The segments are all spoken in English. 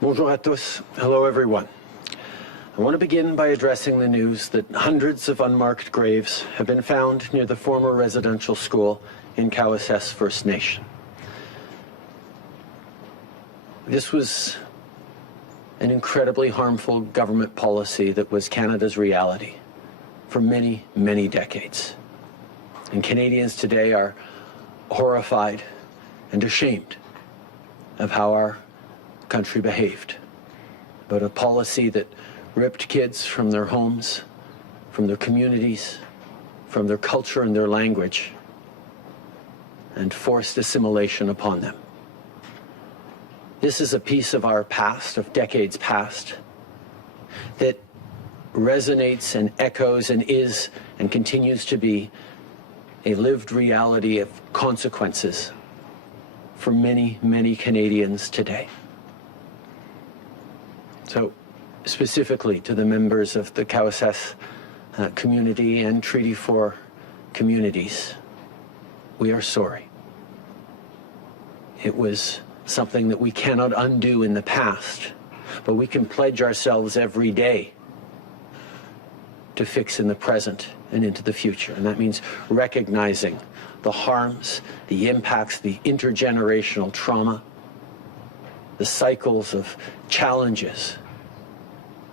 Bonjour à tous. Hello, everyone. I want to begin by addressing the news that hundreds of unmarked graves have been found near the former residential school in Cowessess First Nation. This was an incredibly harmful government policy that was Canada's reality for many, many decades. And Canadians today are horrified and ashamed of how our country behaved, about a policy that ripped kids from their homes, from their communities, from their culture and their language, and forced assimilation upon them. This is a piece of our past, of decades past, that resonates and echoes and is and continues to be a lived reality of consequences for many, many Canadians today. So, specifically to the members of the Cowessess community and Treaty 4 communities, we are sorry. It was something that we cannot undo in the past, but we can pledge ourselves every day to fix in the present and into the future. And that means recognizing the harms, the impacts, the intergenerational trauma, the cycles of challenges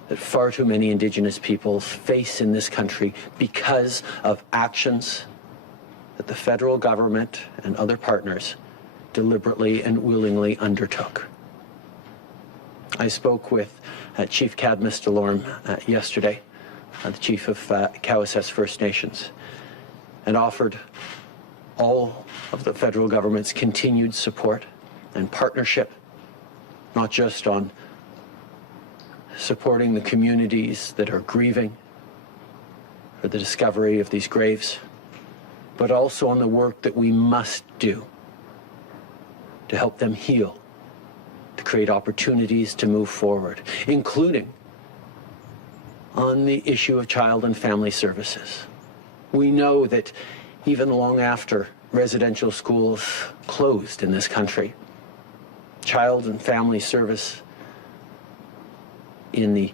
that far too many Indigenous peoples face in this country because of actions that the federal government and other partners deliberately and willingly undertook. I spoke with Chief Cadmus Delorme yesterday, the Chief of Cowessess First Nations, and offered all of the federal government's continued support and partnership, not just on supporting the communities that are grieving for the discovery of these graves, but also on the work that we must do to help them heal, to create opportunities to move forward, including on the issue of child and family services. We know that even long after residential schools closed in this country, child and family service, in the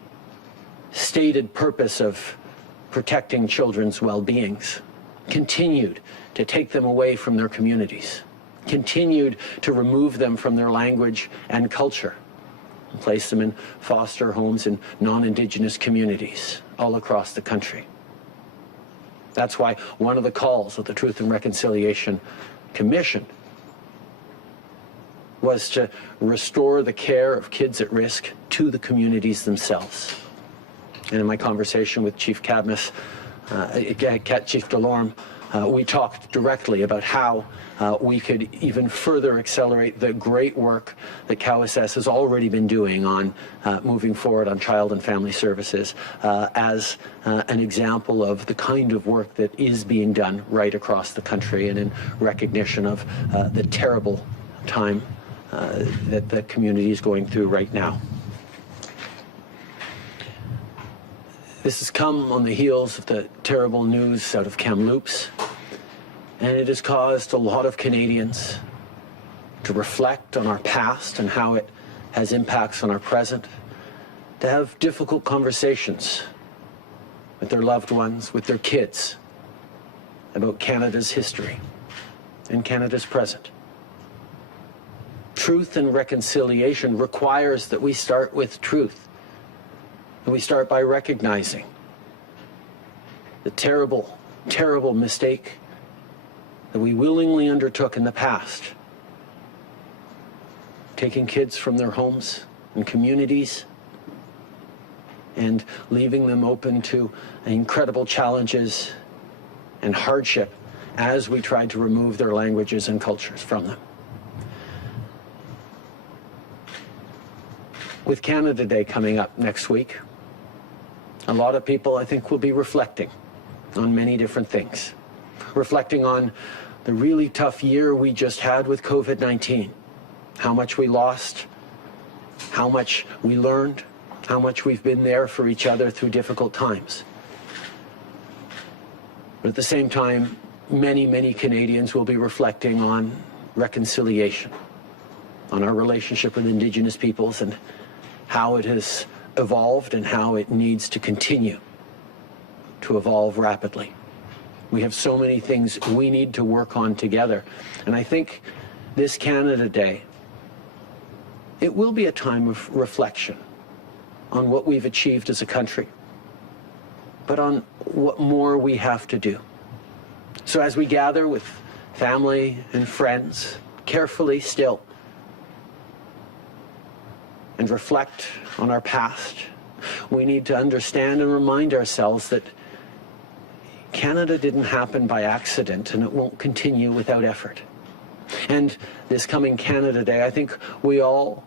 stated purpose of protecting children's well-beings, continued to take them away from their communities, continued to remove them from their language and culture, and place them in foster homes in non-Indigenous communities all across the country. That's why one of the calls of the Truth and Reconciliation Commission was to restore the care of kids at risk to the communities themselves. And in my conversation with Chief Cadmus, Chief Delorme, we talked directly about how we could even further accelerate the great work that Cowessess has already been doing on moving forward on child and family services as an example of the kind of work that is being done right across the country, and in recognition of the terrible time that the community is going through right now. This has come on the heels of the terrible news out of Kamloops, and it has caused a lot of Canadians to reflect on our past and how it has impacts on our present, to have difficult conversations with their loved ones, with their kids, about Canada's history and Canada's present. Truth and reconciliation requires that we start with truth. And we start by recognizing the terrible, terrible mistake that we willingly undertook in the past, taking kids from their homes and communities and leaving them open to incredible challenges and hardship as we tried to remove their languages and cultures from them. With Canada Day coming up next week, a lot of people, I think, will be reflecting on many different things. Reflecting on the really tough year we just had with COVID-19, how much we lost, how much we learned, how much we've been there for each other through difficult times. But at the same time, many, many Canadians will be reflecting on reconciliation, on our relationship with Indigenous peoples, and how it has evolved and how it needs to continue to evolve rapidly. We have so many things we need to work on together. And I think this Canada Day, it will be a time of reflection on what we've achieved as a country, but on what more we have to do. So as we gather with family and friends, carefully still, and reflect on our past, we need to understand and remind ourselves that Canada didn't happen by accident, and it won't continue without effort. And this coming Canada Day, I think we all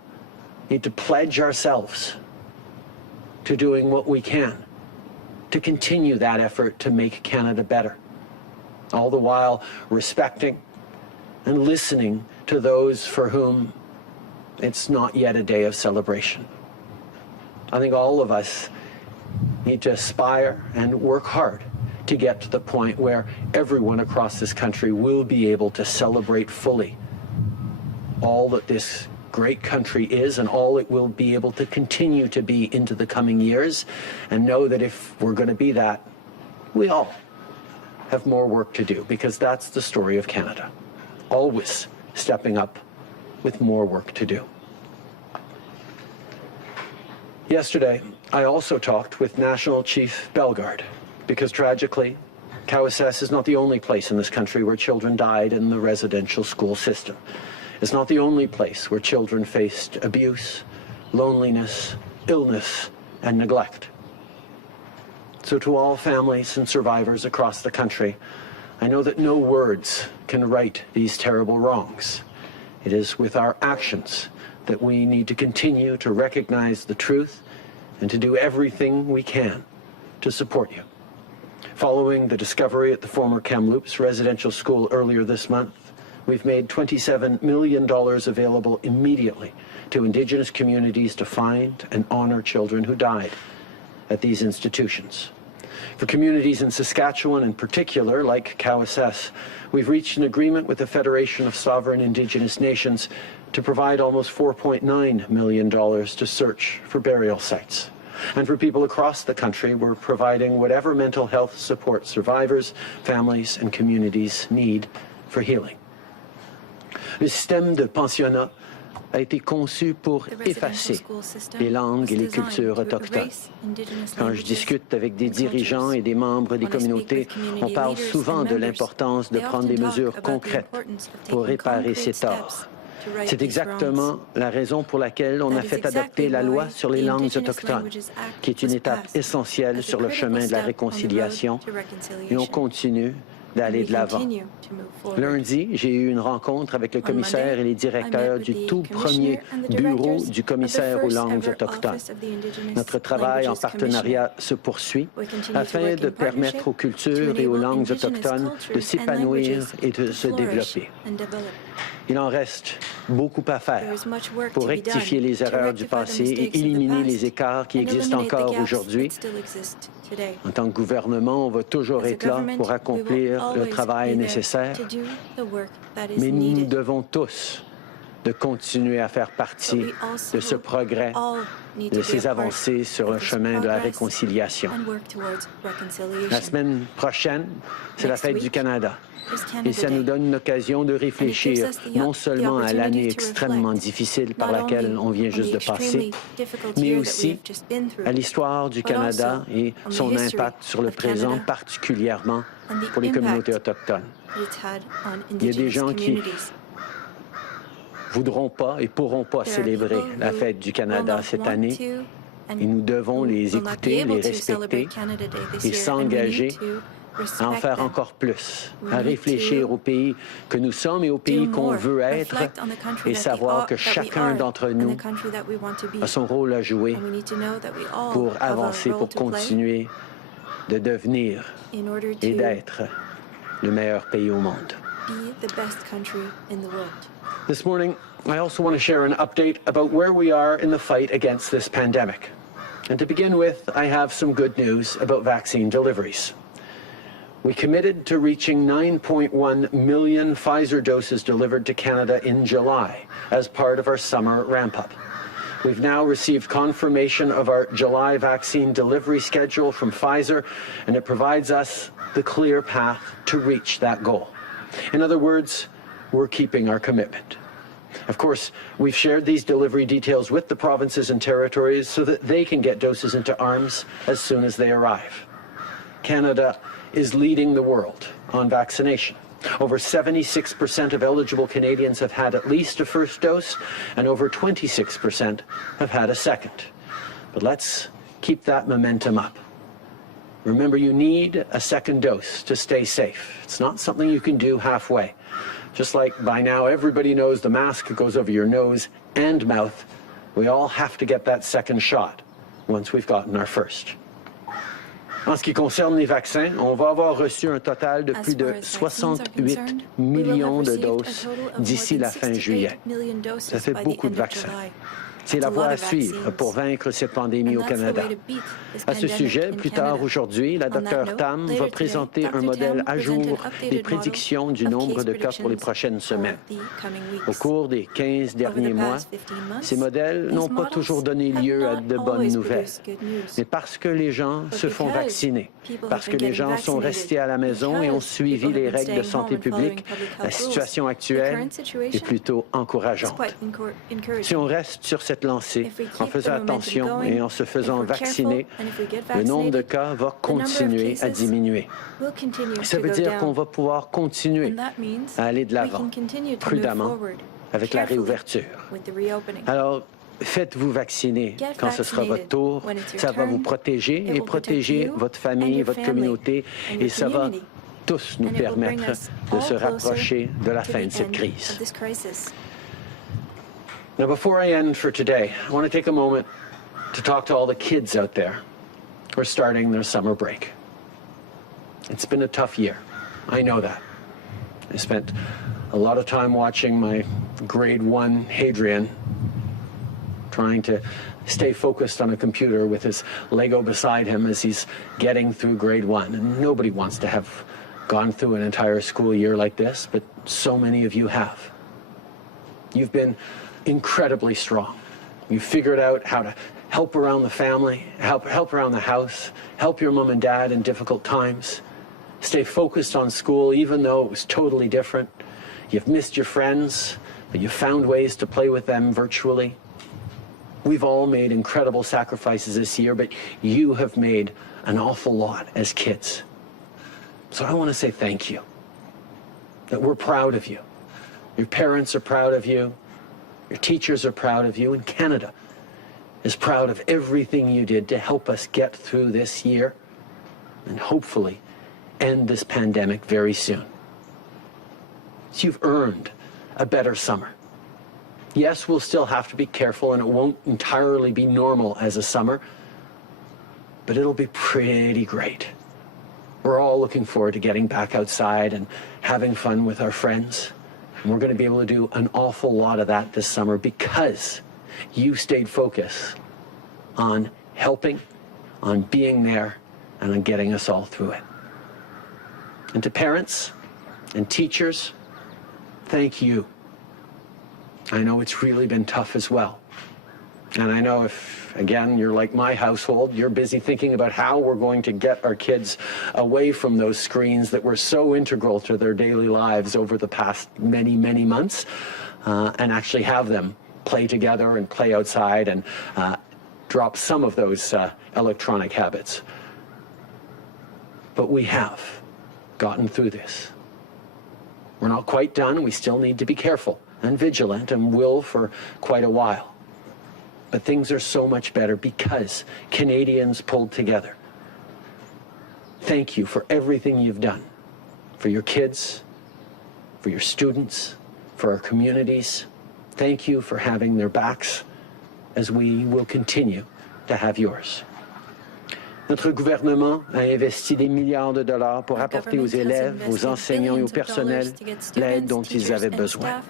need to pledge ourselves to doing what we can to continue that effort to make Canada better, all the while respecting and listening to those for whom it's not yet a day of celebration. I think all of us need to aspire and work hard to get to the point where everyone across this country will be able to celebrate fully all that this great country is and all it will be able to continue to be into the coming years, and know that if we're going to be that, we all have more work to do, because that's the story of Canada, always stepping up with more work to do. Yesterday, I also talked with National Chief Bellegarde, because tragically, Cowessess is not the only place in this country where children died in the residential school system. It's not the only place where children faced abuse, loneliness, illness, and neglect. So to all families and survivors across the country, I know that no words can right these terrible wrongs. It is with our actions that we need to continue to recognize the truth and to do everything we can to support you. Following the discovery at the former Kamloops residential school earlier this month, we've made $27 million available immediately to Indigenous communities to find and honor children who died at these institutions. For communities in Saskatchewan in particular, like Cowessess, we've reached an agreement with the Federation of Sovereign Indigenous Nations to provide almost $4.9 million to search for burial sites. And for people across the country, we're providing whatever mental health support survivors, families, and communities need for healing. Le système de pensionnat a été conçu pour effacer les langues et les cultures autochtones. Quand je discute avec des dirigeants et des membres des communautés, on parle souvent de l'importance de prendre des mesures concrètes pour réparer ces torts. C'est exactement la raison pour laquelle on a fait adopter la loi sur les langues autochtones, qui est une étape essentielle sur le chemin de la réconciliation, et on continue d'aller de l'avant. Lundi, j'ai eu une rencontre avec le commissaire et les directeurs du tout premier bureau du commissaire aux langues autochtones. Notre travail en partenariat se poursuit afin de permettre aux cultures et aux langues autochtones de s'épanouir et de se développer. Il en reste beaucoup à faire pour rectifier les erreurs du passé et éliminer les écarts qui existent encore aujourd'hui. En tant que gouvernement, on va toujours être là pour accomplir le travail nécessaire, mais nous devons tous de continuer à faire partie de ce progrès, de ces avancées sur le chemin de la réconciliation. La semaine prochaine, c'est la fête du Canada. Et ça nous donne une occasion de réfléchir non seulement à l'année extrêmement difficile par laquelle on vient juste de passer, mais aussi à l'histoire du Canada et son impact sur le présent, particulièrement pour les communautés autochtones. Il y a des gens qui voudront pas et pourront pas célébrer la fête du Canada cette année, et nous devons les écouter, les respecter et s'engager à en faire encore plus, à réfléchir au pays que nous sommes et au pays qu'on veut être, et savoir que chacun d'entre nous a son rôle à jouer pour avancer, pour continuer de devenir et d'être le meilleur pays au monde. This morning, I also want to share an update about where we are in the fight against this pandemic. And to begin with, I have some good news about vaccine deliveries. We committed to reaching 9.1 million Pfizer doses delivered to Canada in July as part of our summer ramp-up. We've now received confirmation of our July vaccine delivery schedule from Pfizer, and it provides us the clear path to reach that goal. In other words, we're keeping our commitment. Of course, we've shared these delivery details with the provinces and territories so that they can get doses into arms as soon as they arrive. Canada is leading the world on vaccination. Over 76% of eligible Canadians have had at least a first dose, and over 26% have had a second. But let's keep that momentum up. Remember, you need a second dose to stay safe. It's not something you can do halfway. Just like by now everybody knows the mask goes over your nose and mouth, we all have to get that second shot once we've gotten our first. En ce qui concerne les vaccins, on va avoir reçu un total de plus de 68 millions de doses d'ici la fin juillet. Ça fait beaucoup de vaccins. C'est la voie à suivre pour vaincre cette pandémie au Canada. À ce sujet, plus tard aujourd'hui, la Dr Tam va présenter un modèle à jour des prédictions du nombre de cas pour les prochaines semaines. Au cours des 15 derniers mois, ces modèles n'ont pas toujours donné lieu à de bonnes nouvelles. Mais parce que les gens se font vacciner, parce que les gens sont restés à la maison et ont suivi les règles de santé publique, la situation actuelle est plutôt encourageante. Si on reste sur cette lancée, en faisant attention et en se faisant vacciner, le nombre de cas va continuer à diminuer. Ça veut dire qu'on va pouvoir continuer à aller de l'avant, prudemment, avec la réouverture. Alors, faites-vous vacciner quand ce sera votre tour. Ça va vous protéger et protéger votre famille, votre communauté, et ça va tous nous permettre de se rapprocher de la fin de cette crise. Now, before I end for today, I want to take a moment to talk to all the kids out there who are starting their summer break. It's been a tough year. I know that. I spent a lot of time watching my grade 1 Hadrian trying to stay focused on a computer with his Lego beside him as he's getting through grade 1. And nobody wants to have gone through an entire school year like this, but so many of you have. You've been incredibly strong. You figured out how to help around the family, help around the house, help your mom and dad in difficult times, stay focused on school even though it was totally different. You've missed your friends, but you found ways to play with them virtually. We've all made incredible sacrifices this year, but you have made an awful lot as kids. So I want to say thank you, that we're proud of you. Your parents are proud of you. Your teachers are proud of you, and Canada is proud of everything you did to help us get through this year and hopefully end this pandemic very soon. So you've earned a better summer. Yes, we'll still have to be careful, and it won't entirely be normal as a summer, but it'll be pretty great. We're all looking forward to getting back outside and having fun with our friends. And we're going to be able to do an awful lot of that this summer because you stayed focused on helping, on being there, and on getting us all through it. And to parents and teachers, thank you. I know it's really been tough as well. And I know if, again, you're like my household, you're busy thinking about how we're going to get our kids away from those screens that were so integral to their daily lives over the past many, many months, and actually have them play together and play outside and drop some of those electronic habits. But we have gotten through this. We're not quite done. We still need to be careful and vigilant, and will for quite a while. But things are so much better because Canadians pulled together. Thank you for everything you've done, for your kids, for your students, for our communities. Thank you for having their backs as we will continue to have yours. Notre gouvernement a investi des milliards de dollars pour apporter aux élèves, aux enseignants et au personnel l'aide dont ils avaient besoin.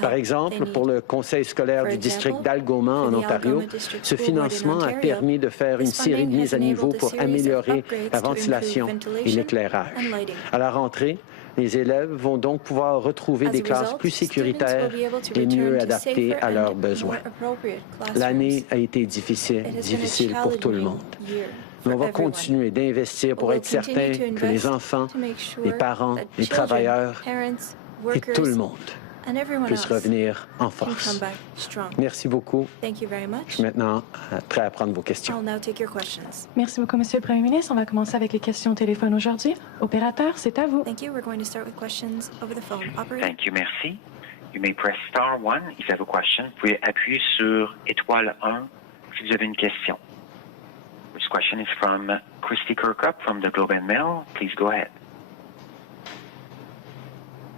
Par exemple, pour le conseil scolaire du district d'Algoma en Ontario, ce financement a permis de faire une série de mises à niveau pour améliorer la ventilation et l'éclairage. À la rentrée, Les élèves vont donc pouvoir retrouver des classes plus sécuritaires et mieux adaptées à leurs besoins. L'année a été difficile pour tout le monde. Mais on va continuer d'investir pour être certain que les enfants, les parents, les travailleurs et tout le monde puissent revenir en force. Merci beaucoup. Je suis maintenant prêt à prendre vos questions. Merci beaucoup, Monsieur le Premier ministre. On va commencer avec les questions au téléphone aujourd'hui. Opérateur, c'est à vous. Thank you. We're going to start with questions over the phone. Operator. Thank you, merci. You may press star 1 if you have a question. Vous pouvez appuyer sur étoile 1 si vous avez une question. This question is from Christy Kirkup from the Globe and Mail. Please go ahead.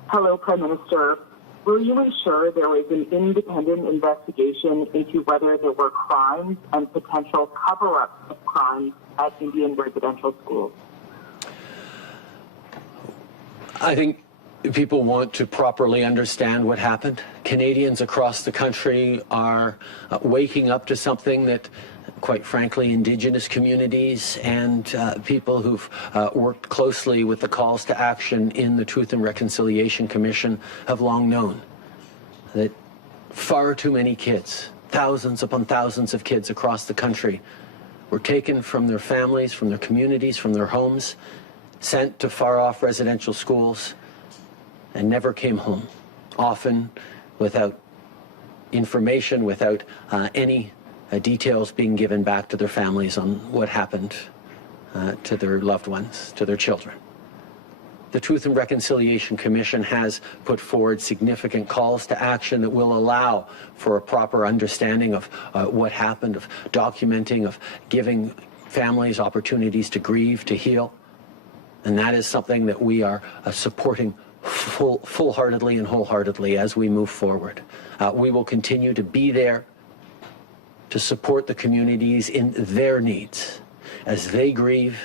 Hello, Prime Minister. Will you ensure there is an independent investigation into whether there were crimes and potential cover-ups of crimes at Indian residential schools? I think people want to properly understand what happened. Canadians across the country are waking up to something that, quite frankly, Indigenous communities and people who've worked closely with the calls to action in the Truth and Reconciliation Commission have long known. That far too many kids, thousands upon thousands of kids across the country, were taken from their families, from their communities, from their homes, sent to far-off residential schools, and never came home, often without information, without any details being given back to their families on what happened to their loved ones, to their children. The Truth and Reconciliation Commission has put forward significant calls to action that will allow for a proper understanding of what happened, of documenting, of giving families opportunities to grieve, to heal. And that is something that we are supporting full-heartedly and wholeheartedly as we move forward. We will continue to be there to support the communities in their needs as they grieve,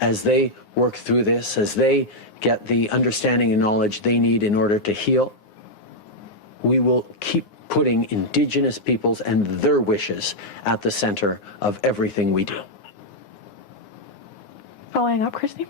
as they work through this, as they get the understanding and knowledge they need in order to heal. We will keep putting Indigenous peoples and their wishes at the center of everything we do. Following up, Christy.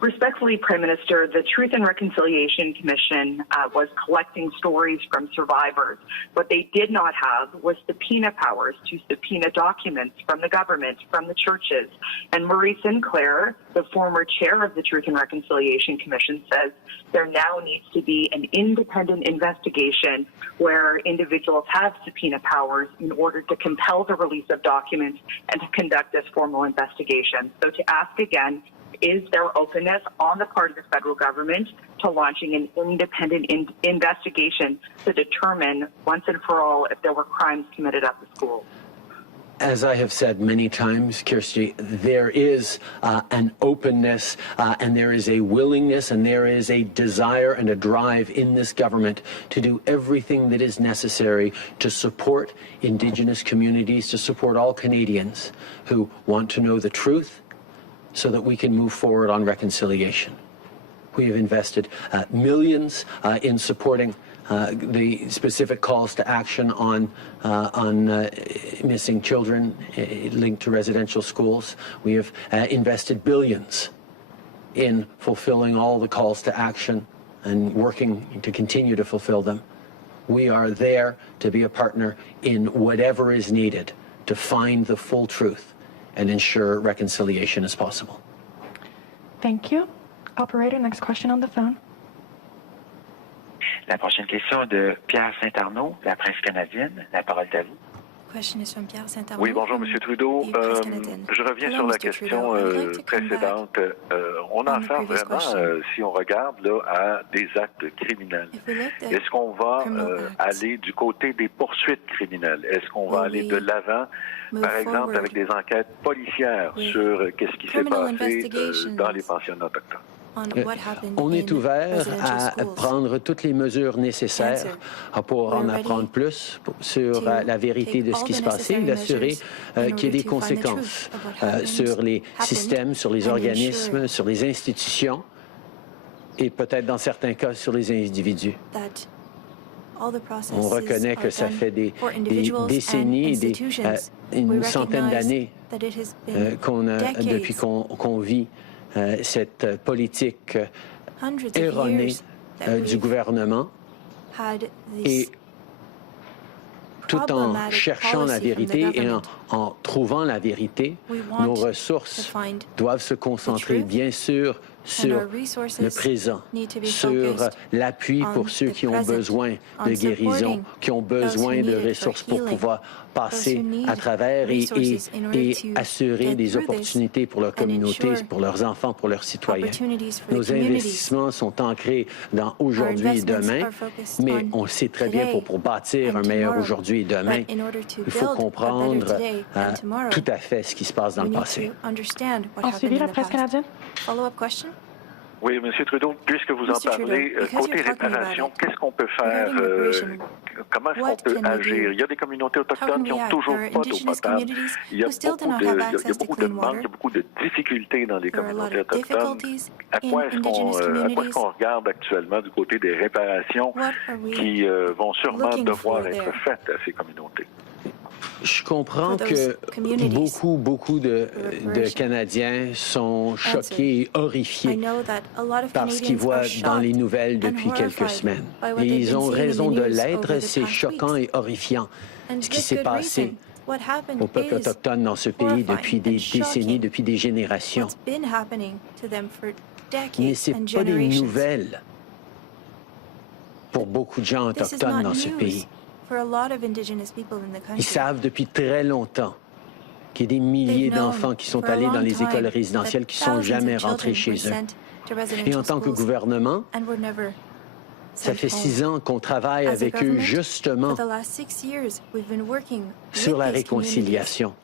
Respectfully, Prime Minister, the Truth and Reconciliation Commission was collecting stories from survivors. What they did not have was subpoena powers to subpoena documents from the government, from the churches. And Marie Sinclair, the former chair of the Truth and Reconciliation Commission, says there now needs to be an independent investigation where individuals have subpoena powers in order to compel the release of documents and to conduct this formal investigation. So to ask again, is there openness on the part of the federal government to launching an independent investigation to determine once and for all if there were crimes committed at the school? As I have said many times, Kirsty, there is an openness and there is a willingness and there is a desire and a drive in this government to do everything that is necessary to support Indigenous communities, to support all Canadians who want to know the truth, so that we can move forward on reconciliation. We have invested millions in supporting the specific calls to action on missing children linked to residential schools. We have invested billions in fulfilling all the calls to action and working to continue to fulfill them. We are there to be a partner in whatever is needed to find the full truth and ensure reconciliation is possible. Thank you. Operator, next question on the phone. La prochaine question de Pierre Saint-Arnaud, la presse canadienne. La parole est à vous. Question is from Pierre Saint-Arnaud. Oui, bonjour, M. Trudeau. Je reviens sur la question précédente. On a affaire vraiment, si on regarde, là, à des actes criminels. Est-ce qu'on va aller du côté des poursuites criminelles? Est-ce qu'on va aller de l'avant, par exemple, avec des enquêtes policières sur qu'est-ce qui s'est passé dans les pensionnats autochtones? On est ouvert à prendre toutes les mesures nécessaires pour en apprendre plus sur la vérité de ce qui se passait et d'assurer qu'il y ait des conséquences sur les systèmes, sur les organismes, sur les institutions et peut-être dans certains cas sur les individus. On reconnaît que ça fait des décennies, une centaine d'années qu'on a depuis qu'on vit cette politique erronée du gouvernement et tout en cherchant la vérité et en trouvant la vérité, nos ressources doivent se concentrer bien sûr sur le présent, sur l'appui pour ceux qui ont besoin de guérison, qui ont besoin de ressources pour pouvoir passer à travers et assurer des opportunités pour leur communauté, pour leurs enfants, pour leurs citoyens. Nos investissements sont ancrés dans aujourd'hui et demain, mais on sait très bien pour bâtir un meilleur aujourd'hui et demain, il faut comprendre tout à fait ce qui se passe dans le passé. En suivi, la presse canadienne. Follow-up question? Oui, M. Trudeau, puisque vous en parlez, côté réparation, qu'est-ce qu'on peut faire? Comment est-ce qu'on peut agir? Il y a des communautés autochtones qui n'ont toujours pas d'eau potable. Il y a beaucoup de manques, il y a beaucoup de difficultés dans les communautés autochtones. À quoi est-ce qu'on regarde actuellement du côté des réparations qui vont sûrement devoir être faites à ces communautés? Je comprends que beaucoup de Canadiens sont choqués et horrifiés par ce qu'ils voient dans les nouvelles depuis quelques semaines. Et ils ont raison de l'être, c'est choquant et horrifiant ce qui s'est passé au peuple autochtone dans ce pays depuis des décennies, depuis des générations. Mais ce n'est pas des nouvelles pour beaucoup de gens autochtones dans ce pays. Ils savent depuis très longtemps qu'il y a des milliers d'enfants qui sont allés dans les écoles résidentielles qui ne sont jamais rentrés chez eux. Et en tant que gouvernement, ça fait 6 ans qu'on travaille avec eux justement sur la réconciliation,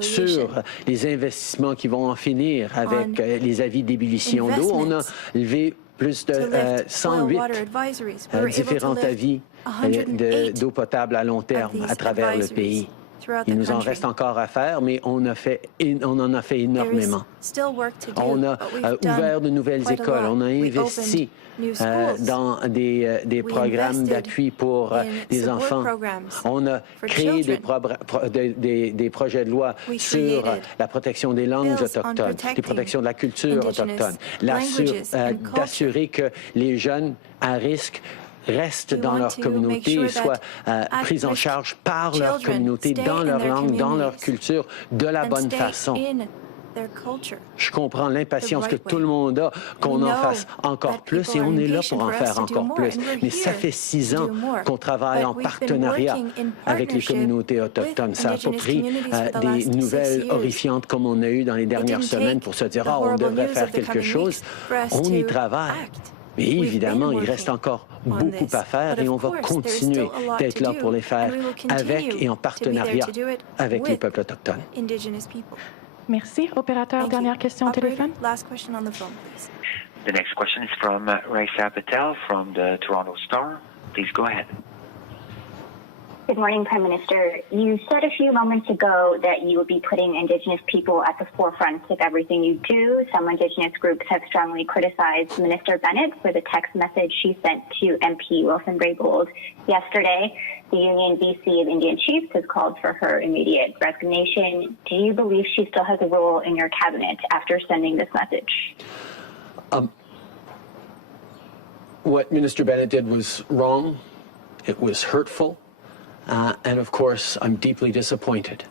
sur les investissements qui vont en finir avec les avis d'ébullition d'eau. On a levé plus de 108 différents avis d'eau potable à long terme à travers le pays. Il nous en reste encore à faire, mais on en a fait énormément. On a ouvert de nouvelles écoles, on a investi dans des programmes d'appui pour les enfants. On a créé des projets de loi sur la protection des langues autochtones, la protection de la culture autochtone, d'assurer que les jeunes à risque restent dans leur communauté et soient pris en charge par leur communauté, dans leur langue, dans leur culture, de la bonne façon. Je comprends l'impatience que tout le monde a, qu'on en fasse encore plus, et on est là pour en faire encore plus. Mais ça fait 6 ans qu'on travaille en partenariat avec les communautés autochtones. Ça n'a pas pris des nouvelles horrifiantes comme on a eu dans les dernières semaines pour se dire « Ah, on devrait faire quelque chose ». On y travaille. Mais évidemment, il reste encore beaucoup à faire et on va continuer d'être là pour les faire avec et en partenariat avec les peuples autochtones. Merci. Opérateur, dernière question au téléphone. The next question is from Raisa Patel from the Toronto Star. Please go ahead. Good morning, Prime Minister. You said a few moments ago that you would be putting Indigenous people at the forefront of everything you do. Some Indigenous groups have strongly criticized Minister Bennett for the text message she sent to MP Wilson-Raybould yesterday. The Union BC of Indian Chiefs has called for her immediate resignation. Do you believe she still has a role in your cabinet after sending this message? What Minister Bennett did was wrong. It was hurtful. And of course, I'm deeply disappointed.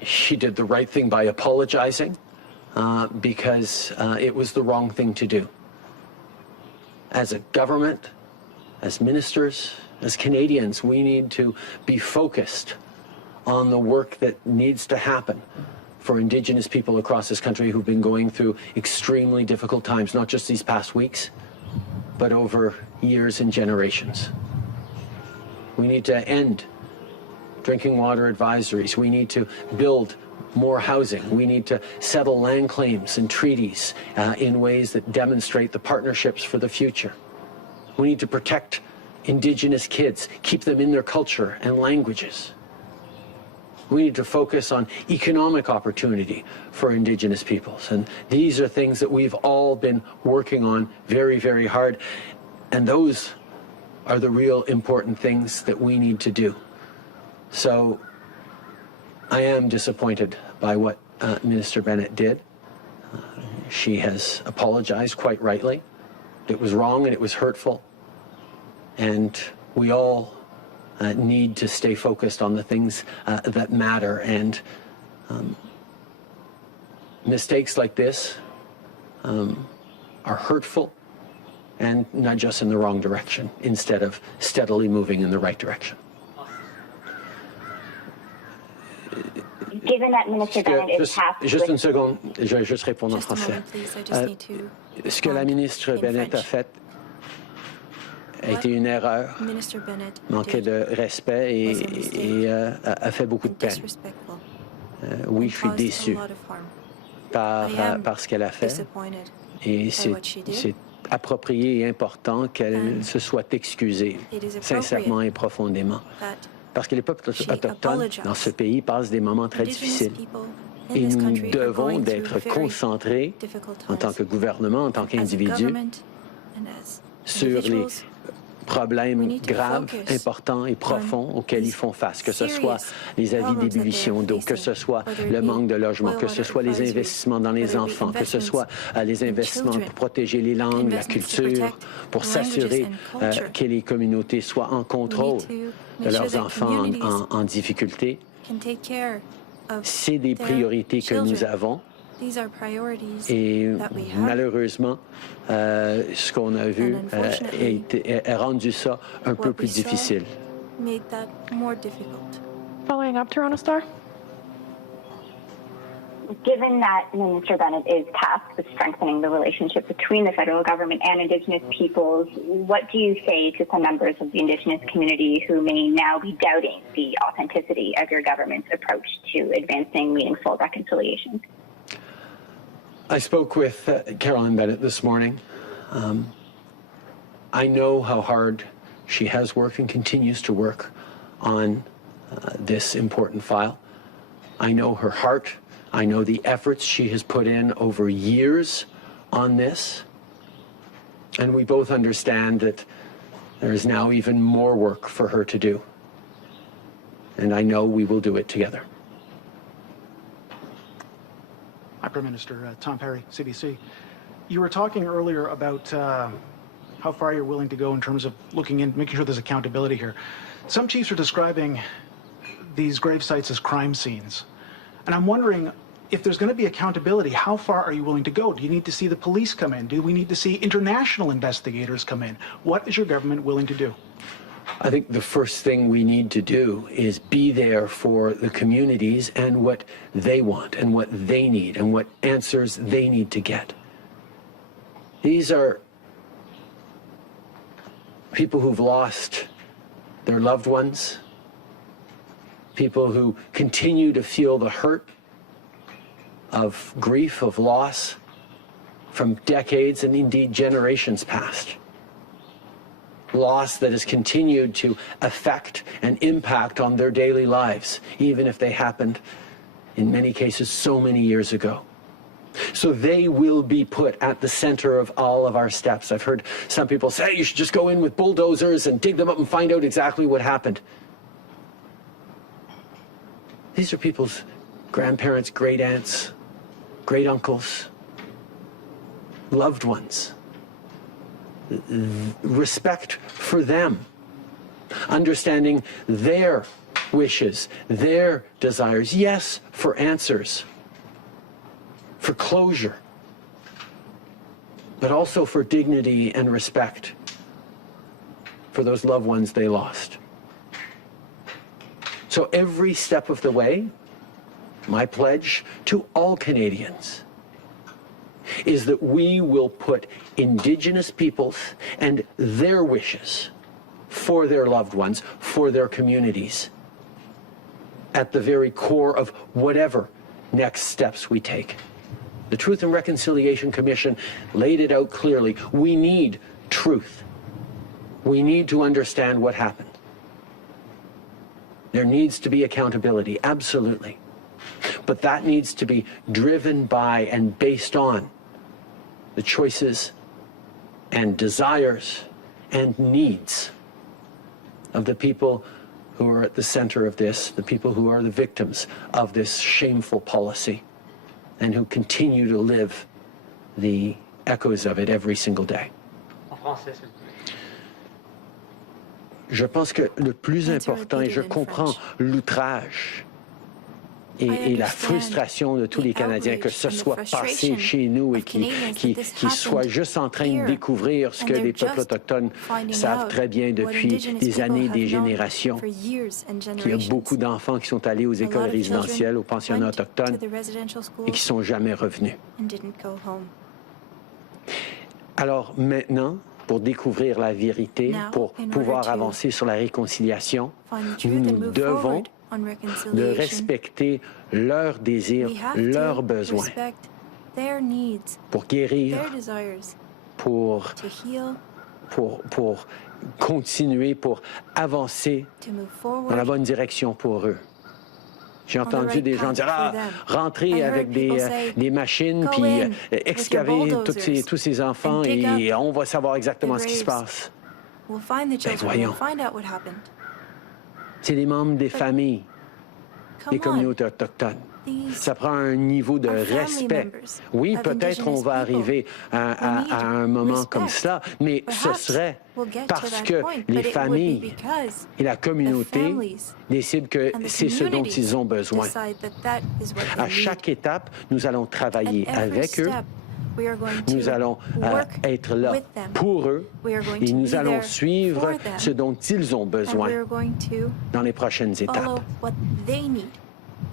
She did the right thing by apologizing because it was the wrong thing to do. As a government, as ministers, as Canadians, we need to be focused on the work that needs to happen for Indigenous people across this country who've been going through extremely difficult times, not just these past weeks, but over years and generations. We need to end drinking water advisories. We need to build more housing. We need to settle land claims and treaties in ways that demonstrate the partnerships for the future. We need to protect Indigenous kids, keep them in their culture and languages. We need to focus on economic opportunity for Indigenous peoples. And these are things that we've all been working on very, very hard. And those are the real important things that we need to do. So I am disappointed by what Minister Bennett did. She has apologized quite rightly. It was wrong and it was hurtful. And we all need to stay focused on the things that matter. And mistakes like this are hurtful and nudge us in the wrong direction instead of steadily moving in the right direction. Given that Minister Bennett is tasked Juste une with... seconde, je vais juste répondre en Just a français. moment, please. I just need to Ce que la ministre in Bennett a French. fait a été une erreur, Minister Bennett manqué did de respect was a mistake et a fait beaucoup de and peine. disrespectful Oui, and je suis caused déçu a lot of harm. I am par ce qu'elle a fait disappointed et by what she did. c'est approprié et important qu'elle And se soit excusée it is sincèrement appropriate et profondément. that Parce que les peuples she autochtones apologized. dans ce pays passent des moments très Indigenous difficiles. people in Et this nous country are devons going d'être through very concentrés difficult en tant times. que gouvernement, en tant As a qu'individu, government and as sur les individuals, we problèmes need to graves, focus importants et profonds on auxquels ils these font face, que ce serious soit les avis problems that they are d'ébullition d'eau, que ce facing, soit whether it le be manque de logement, oil que ce water soit les advisories, investissements dans les whether it be enfants, que ce soit les in investissements children, pour protéger les langues, la investments to culture, protect pour languages s'assurer and culture. que les communautés soient en we contrôle need to de make sure leurs that enfants communities en difficulté. can take care of C'est des their priorités que nous children. avons. These are priorities Et that we have. malheureusement, ce qu'on a vu And unfortunately, a rendu ça un peu what plus we saw difficile. made that more difficult. Following up, Toronto Star. Given that Minister Bennett is tasked with strengthening the relationship between the federal government and Indigenous peoples, what do you say to some members of the Indigenous community who may now be doubting the authenticity of your government's approach to advancing meaningful reconciliation? I spoke with Carolyn Bennett this morning. I know how hard she has worked and continues to work on this important file. I know her heart. I know the efforts she has put in over years on this. And we both understand that there is now even more work for her to do. And I know we will do it together. Hi, Prime Minister. Tom Perry, CBC. You were talking earlier about how far you're willing to go in terms of looking in, making sure there's accountability here. Some chiefs are describing these grave sites as crime scenes. And I'm wondering, if there's going to be accountability, how far are you willing to go? Do you need to see the police come in? Do we need to see international investigators come in? What is your government willing to do? I think the first thing we need to do is be there for the communities and what they want and what they need and what answers they need to get. These are people who've lost their loved ones, people who continue to feel the hurt of grief, of loss from decades and indeed generations past. Loss that has continued to affect and impact on their daily lives, even if they happened, in many cases, so many years ago. So they will be put at the center of all of our steps. I've heard some people say you should just go in with bulldozers and dig them up and find out exactly what happened. These are people's grandparents, great aunts, great uncles, loved ones. Respect for them, understanding their wishes, their desires, yes, for answers, for closure, but also for dignity and respect for those loved ones they lost. So every step of the way, my pledge to all Canadians is that we will put Indigenous peoples and their wishes for their loved ones, for their communities, at the very core of whatever next steps we take. The Truth and Reconciliation Commission laid it out clearly. We need truth. We need to understand what happened. There needs to be accountability, absolutely. But that needs to be driven by and based on the choices and desires and needs of the people who are at the center of this, the people who are the victims of this shameful policy and who continue to live the echoes of it every single day. En français, s'il vous plaît. Je pense que le plus important, et je comprends l'outrage et la frustration de tous les Canadiens, que ce soit passé chez nous et qui soient juste en train de découvrir ce que les peuples autochtones savent très bien depuis des années, des générations, qu'il y a beaucoup d'enfants qui sont allés aux écoles résidentielles, aux pensionnats autochtones et qui ne sont jamais revenus. Alors maintenant, pour découvrir la vérité, pour pouvoir avancer sur la réconciliation, nous devons de respecter leurs désirs, leurs besoins, pour guérir, pour continuer, pour avancer dans la bonne direction pour eux. J'ai entendu des gens dire « rentrez avec des machines, puis excaver tous ces enfants et on va savoir exactement ce qui se passe. » Ben voyons. C'est des membres des familles, des communautés autochtones. Ça prend un niveau de respect. Oui, peut-être on va arriver à un moment comme ça, mais ce serait parce que les familles et la communauté décident que c'est ce dont ils ont besoin. À chaque étape, nous allons travailler avec eux. Nous allons être là pour eux et nous allons suivre ce dont ils ont besoin dans les prochaines étapes.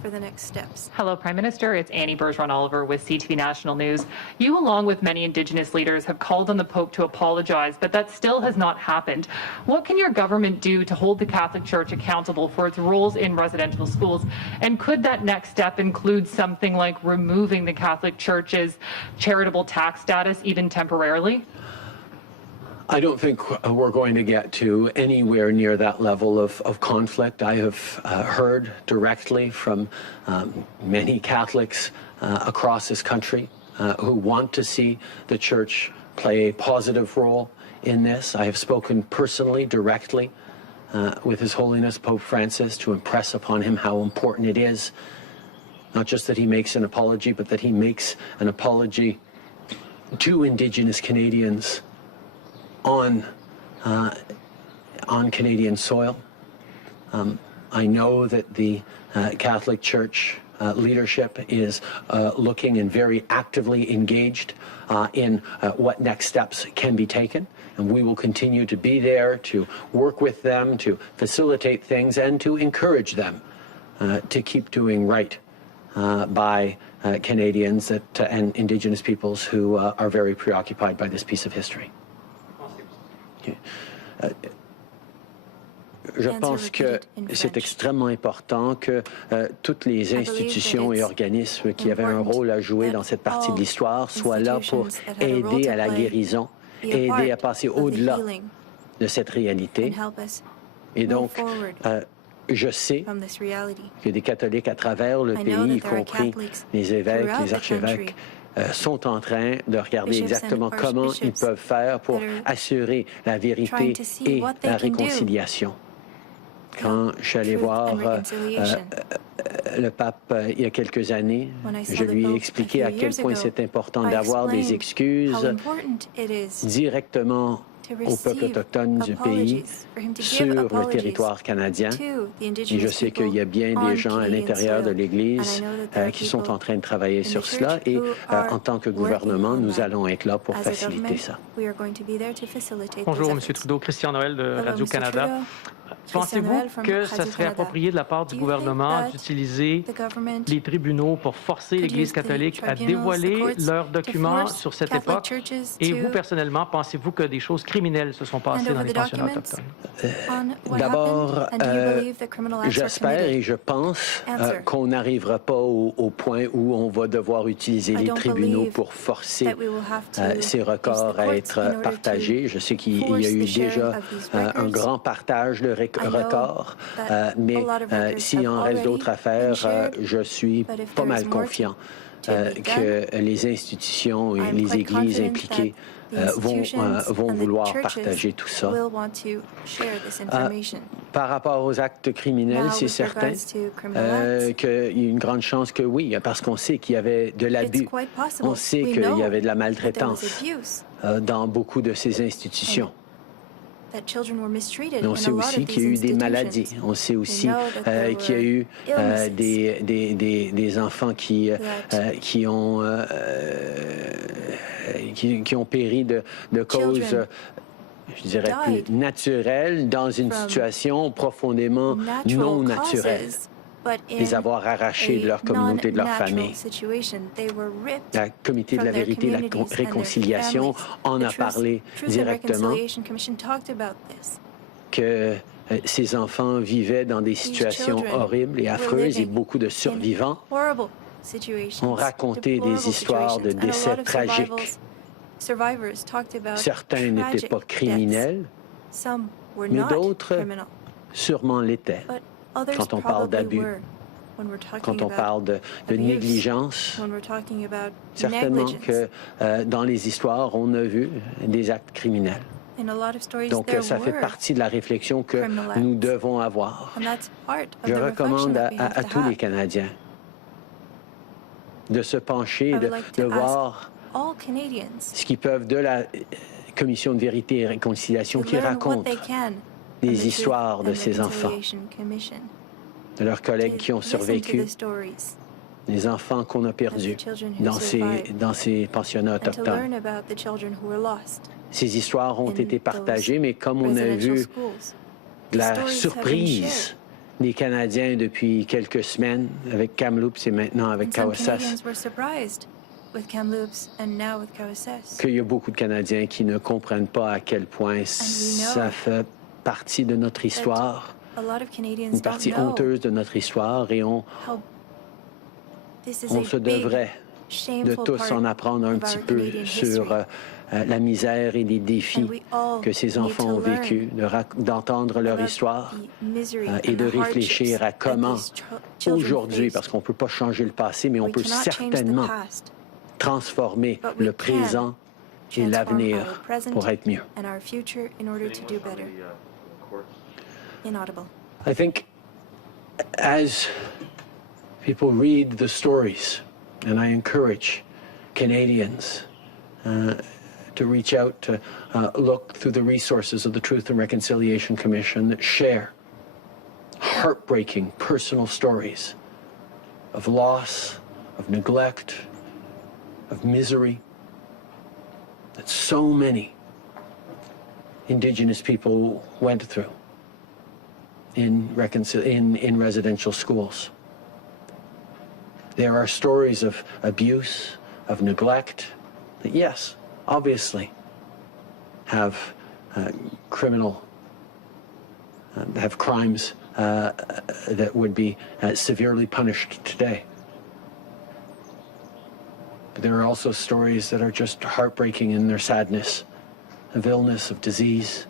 For the next steps. Hello, Prime Minister. It's Annie Bergeron-Oliver with CTV National News. You, along with many Indigenous leaders, have called on the Pope to apologize, but that still has not happened. What can your government do to hold the Catholic Church accountable for its roles in residential schools? And could that next step include something like removing the Catholic Church's charitable tax status, even temporarily? I don't think we're going to get to anywhere near that level of conflict. I have heard directly from many Catholics across this country who want to see the Church play a positive role in this. I have spoken personally, directly, with His Holiness Pope Francis to impress upon him how important it is, not just that he makes an apology, but that he makes an apology to Indigenous Canadians on Canadian soil. I know that the Catholic Church leadership is looking and very actively engaged in what next steps can be taken. And we will continue to be there to work with them, to facilitate things, and to encourage them to keep doing right by Canadians and Indigenous peoples who are very preoccupied by this piece of history. Je pense que c'est extrêmement important que toutes les institutions et organismes qui avaient un rôle à jouer dans cette partie de l'histoire soient là pour aider à la guérison, aider à passer au-delà de cette réalité. Et donc, je sais que des catholiques à travers le pays, y compris les évêques, les archevêques, sont en train de regarder exactement comment ils peuvent faire pour assurer la vérité et la réconciliation. Quand je suis allé voir le pape il y a quelques années, je lui ai expliqué à quel point c'est important d'avoir des excuses directement au peuple autochtone du pays sur le territoire canadien. Et je sais qu'il y a bien des gens à l'intérieur de l'Église qui sont en train de travailler sur cela et en tant que gouvernement, nous allons être là pour faciliter ça. Bonjour, M. Trudeau. Christian Noël de Radio-Canada. Pensez-vous que ça serait approprié de la part du gouvernement d'utiliser les tribunaux pour forcer l'Église catholique à dévoiler leurs documents sur cette époque? Et vous, personnellement, pensez-vous que des choses criminelles se sont passées dans les pensionnats autochtones? D'abord, j'espère et je pense qu'on n'arrivera pas au point où on va devoir utiliser les tribunaux pour forcer ces records à être partagés. Je sais qu'il y a eu déjà un grand partage de records, mais s'il en reste d'autres à faire, je suis pas mal confiant que les institutions et les églises impliquées vont vouloir partager tout ça. Par rapport aux actes criminels, c'est certain qu'il y a une grande chance que oui, parce qu'on sait qu'il y avait de l'abus. On sait qu'il y avait de la maltraitance dans beaucoup de ces institutions. Mais on sait aussi qu'il y a eu des maladies. On sait aussi qu'il y a eu des enfants qui ont péri de causes, je dirais, plus naturelles dans une situation profondément non naturelle. Les avoir arrachés de leur communauté, de leur famille. Le comité de la vérité et de la réconciliation en a parlé directement que ces enfants vivaient dans des situations horribles et affreuses et beaucoup de survivants ont raconté des histoires de décès tragiques. Certains n'étaient pas criminels, mais d'autres sûrement l'étaient. Quand on parle d'abus, quand on parle de négligence, certainement que dans les histoires, on a vu des actes criminels. Donc, ça fait partie de la réflexion que nous devons avoir. Je recommande à tous les Canadiens de se pencher, de voir ce qu'ils peuvent de la Commission de vérité et réconciliation qui raconte des histoires de ces enfants, de leurs collègues qui ont survécu, des enfants qu'on a perdus dans ces pensionnats autochtones. Ces histoires ont été partagées, mais comme on a vu de la surprise des Canadiens depuis quelques semaines avec Kamloops et maintenant avec Cowessess, qu'il y a beaucoup de Canadiens qui ne comprennent pas à quel point ça fait partie de notre histoire, une partie honteuse de notre histoire, et on se devrait de tous en apprendre un petit peu sur la misère et les défis que ces enfants ont vécus, d'entendre leur histoire et de réfléchir à comment aujourd'hui, parce qu'on ne peut pas changer le passé, mais on peut certainement transformer le présent et l'avenir pour être mieux. I think as people read the stories, and I encourage Canadians to reach out to look through the resources of the Truth and Reconciliation Commission that share heartbreaking personal stories of loss, of neglect, of misery that so many Indigenous people went through in residential schools. There are stories of abuse, of neglect, that, yes, obviously have crimes that would be severely punished today. But there are also stories that are just heartbreaking in their sadness, of illness, of disease,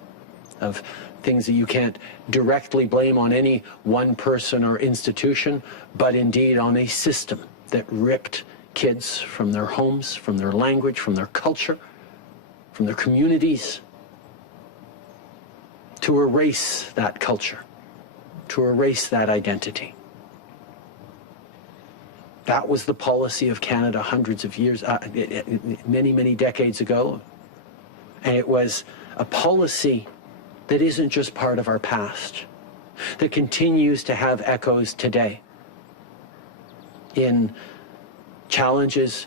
of things that you can't directly blame on any one person or institution, but indeed on a system that ripped kids from their homes, from their language, from their culture, from their communities, to erase that culture, to erase that identity. That was the policy of Canada hundreds of years, many, many decades ago. And it was a policy that isn't just part of our past, that continues to have echoes today in challenges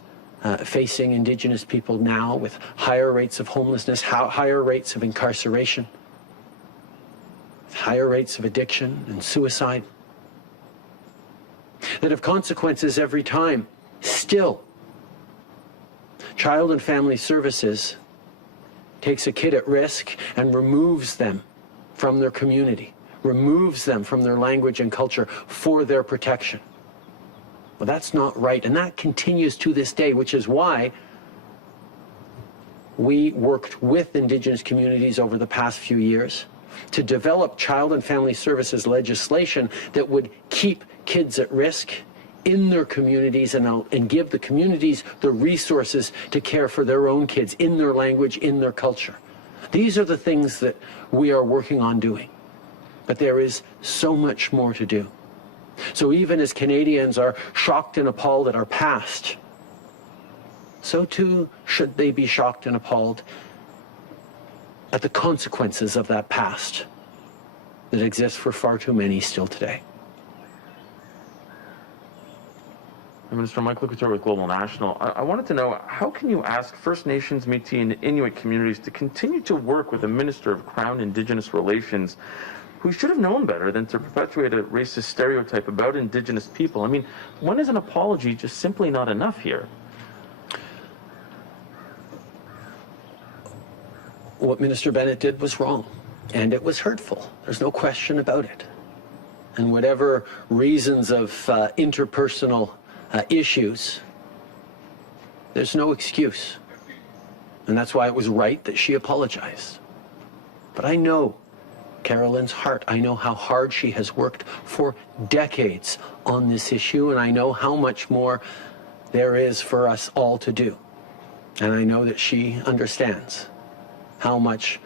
facing Indigenous people now, with higher rates of homelessness, higher rates of incarceration, higher rates of addiction and suicide, that have consequences every time. Still, Child and Family Services takes a kid at risk and removes them from their community, removes them from their language and culture for their protection. Well, that's not right, and that continues to this day, which is why we worked with Indigenous communities over the past few years to develop Child and Family Services legislation that would keep kids at risk in their communities and give the communities the resources to care for their own kids in their language, in their culture. These are the things that we are working on doing. But there is so much more to do. So even as Canadians are shocked and appalled at our past, so too should they be shocked and appalled at the consequences of that past that exist for far too many still today. Minister Michael Couture with Global National. I wanted to know, how can you ask First Nations, Métis, and Inuit communities to continue to work with the Minister of Crown Indigenous Relations, who should have known better than to perpetuate a racist stereotype about Indigenous people? I mean, when is an apology just simply not enough here? What Minister Bennett did was wrong, and it was hurtful. There's no question about it. And whatever reasons of interpersonal issues, there's no excuse. And that's why it was right that she apologized. But I know Carolyn's heart. I know how hard she has worked for decades on this issue, and I know how much more there is for us all to do. And I know that she understands how much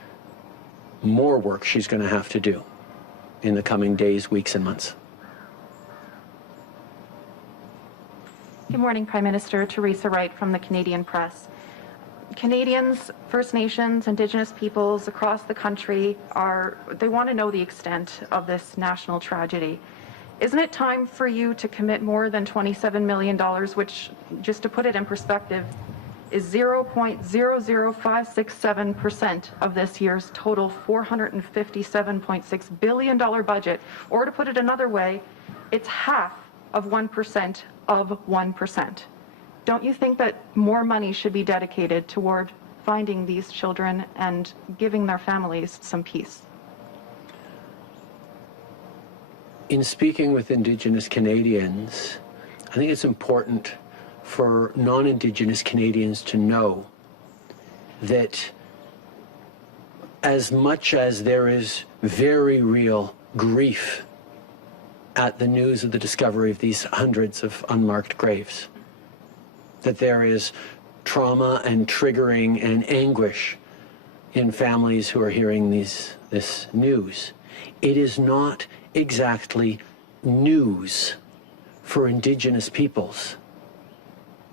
more work she's going to have to do in the coming days, weeks, and months. Good morning, Prime Minister. Teresa Wright from the Canadian Press. Canadians, First Nations, Indigenous peoples across the country they want to know the extent of this national tragedy. Isn't it time for you to commit more than $27 million, which, just to put it in perspective, is 0.00567% of this year's total $457.6 billion budget? Or to put it another way, it's half of 1% of 1%. Don't you think that more money should be dedicated toward finding these children and giving their families some peace? In speaking with Indigenous Canadians, I think it's important for non-Indigenous Canadians to know that as much as there is very real grief at the news of the discovery of these hundreds of unmarked graves, that there is trauma and triggering and anguish in families who are hearing this news, it is not exactly news for Indigenous peoples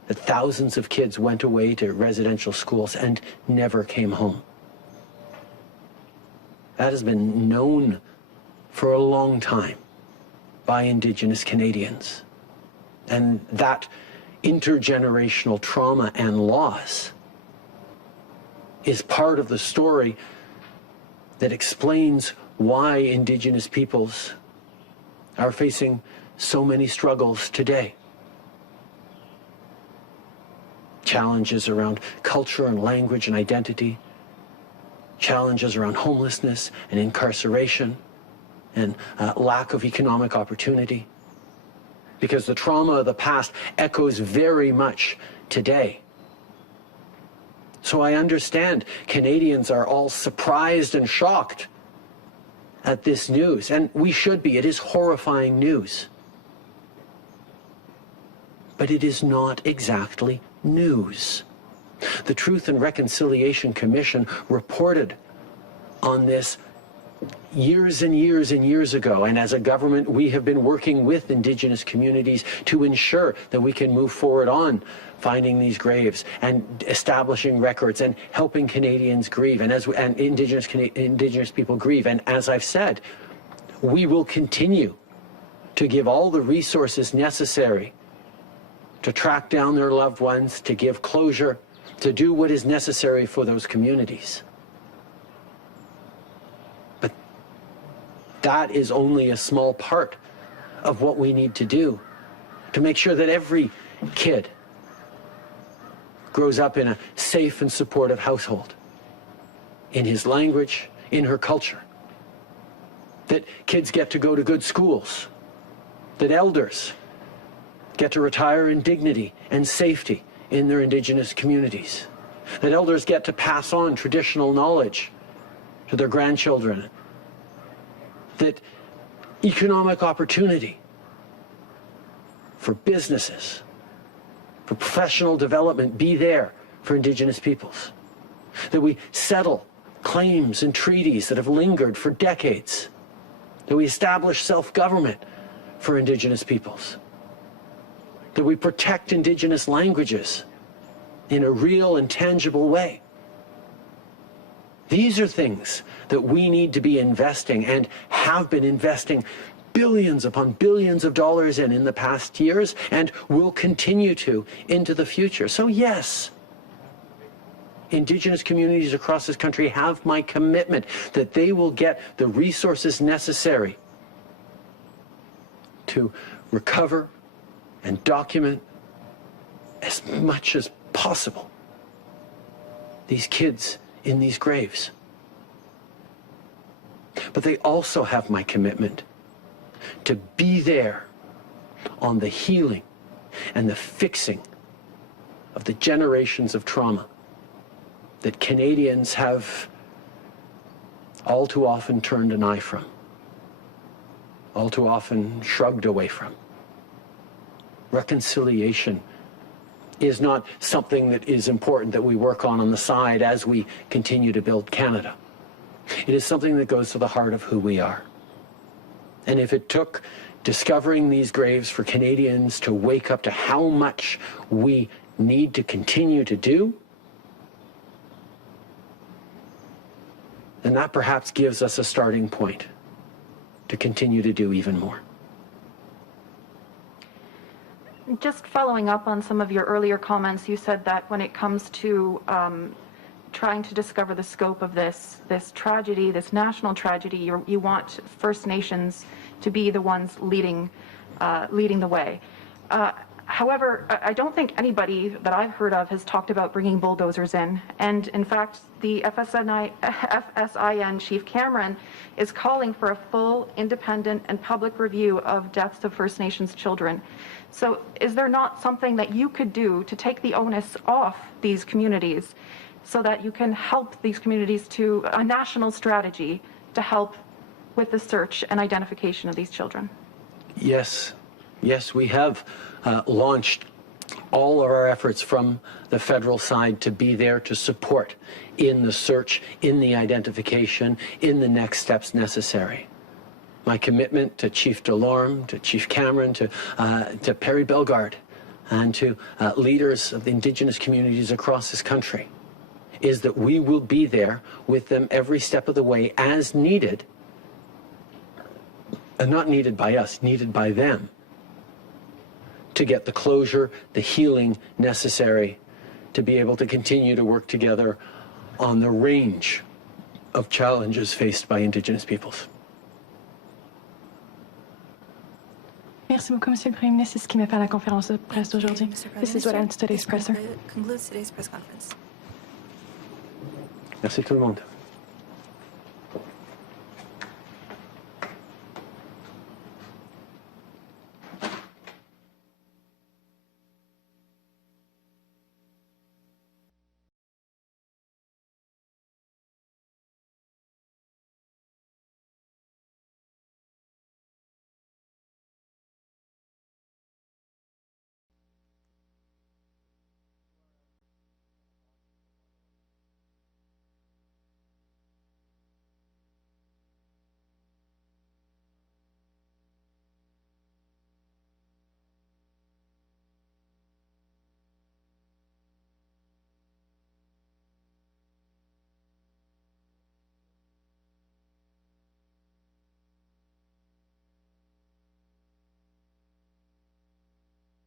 that thousands of kids went away to residential schools and never came home. That has been known for a long time by Indigenous Canadians. And that intergenerational trauma and loss is part of the story that explains why Indigenous peoples are facing so many struggles today. Challenges around culture and language and identity, challenges around homelessness and incarceration and lack of economic opportunity. Because the trauma of the past echoes very much today. So I understand Canadians are all surprised and shocked at this news, and we should be. It is horrifying news. But it is not exactly news. The Truth and Reconciliation Commission reported on this years and years and years ago, and as a government we have been working with Indigenous communities to ensure that we can move forward on finding these graves and establishing records and helping Canadians grieve and Indigenous people grieve. And as I've said, we will continue to give all the resources necessary to track down their loved ones, to give closure, to do what is necessary for those communities. But that is only a small part of what we need to do to make sure that every kid grows up in a safe and supportive household, in his language, in her culture, that kids get to go to good schools, that elders get to retire in dignity and safety in their Indigenous communities, that elders get to pass on traditional knowledge to their grandchildren, that economic opportunity for businesses, for professional development be there for Indigenous peoples. That we settle claims and treaties that have lingered for decades. That we establish self-government for Indigenous peoples. That we protect Indigenous languages in a real and tangible way. These are things that we need to be investing and have been investing billions upon billions of dollars in the past years and will continue to into the future. So yes, Indigenous communities across this country have my commitment that they will get the resources necessary to recover and document as much as possible these kids in these graves. But they also have my commitment to be there on the healing and the fixing of the generations of trauma that Canadians have all too often turned an eye from, all too often shrugged away from. Reconciliation is not something that is important that we work on the side as we continue to build Canada. It is something that goes to the heart of who we are. And if it took discovering these graves for Canadians to wake up to how much we need to continue to do, then that perhaps gives us a starting point to continue to do even more. Just following up on some of your earlier comments, you said that when it comes to trying to discover the scope of this tragedy, this national tragedy, you want First Nations to be the ones leading the way. However, I don't think anybody that I've heard of has talked about bringing bulldozers in. And in fact, the FSIN Chief Cameron is calling for a full, independent, and public review of deaths of First Nations children. So is there not something that you could do to take the onus off these communities so that you can help these communities to a national strategy to help with the search and identification of these children? Yes. Yes, we have launched all of our efforts from the federal side to be there to support in the search, in the identification, in the next steps necessary. My commitment to Chief Delorme, to Chief Cameron, to Perry Bellegarde, and to leaders of the Indigenous communities across this country is that we will be there with them every step of the way as needed, and not needed by us, needed by them, to get the closure, the healing necessary to be able to continue to work together on the range of challenges faced by Indigenous peoples. Merci beaucoup, Monsieur le Premier ministre. C'est ce qui met fin à la conférence de presse d'aujourd'hui. This is what ends today's presser. Concludes today's press conference. Merci tout le monde.